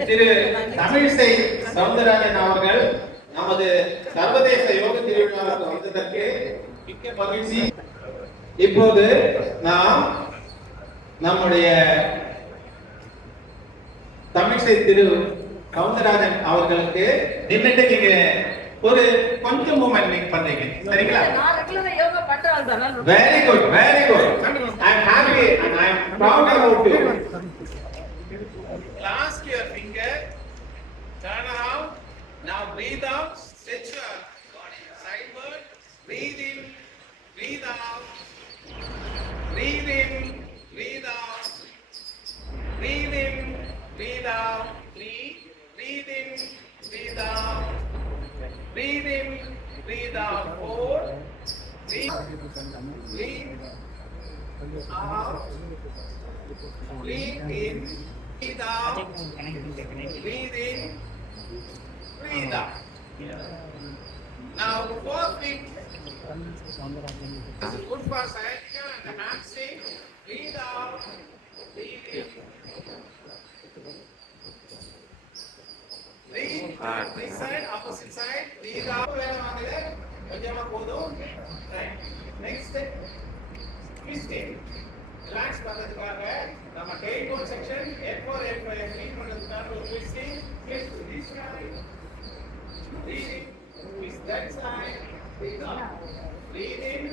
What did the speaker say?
திரு தமிழிசை சவுந்தரராஜன் அவர்கள் நமது சர்வதேச யோக திருவிழாவுக்கு வந்ததற்கு மிக்க மகிழ்ச்சி. இப்போது நாம் நம்முடைய தமிழிசை திரு சவுந்தரராஜன் அவர்களுக்கு நின்றுட்டு நீங்க ஒரு கொஞ்சம் மூமெண்ட் மேக் பண்றீங்க சரிங்களா நான் ரெகுலரா yoga very good very good I am happy and I am proud about you Clasp your finger, turn around. Now breathe out, stretch your body sideward. Breathe in, breathe out. Breathe in, breathe out. Breathe in, breathe out. Breathe, breathe in, breathe out. Breathe out. Four. Breathe, breathe out. Breathe in, breathe out. Breathe in, breathe out. Now, four feet. This is Breathe. This side, opposite side. Breathe out. வேலை வாங்குது. கொஞ்சமா போதும். Right. Next. Twist it. Relax பண்றதுக்காக நம்ம tail bone section F4 F5 clean பண்றதுக்காக ஒரு twisting twist this side breathe in twist that side breathe out breathe in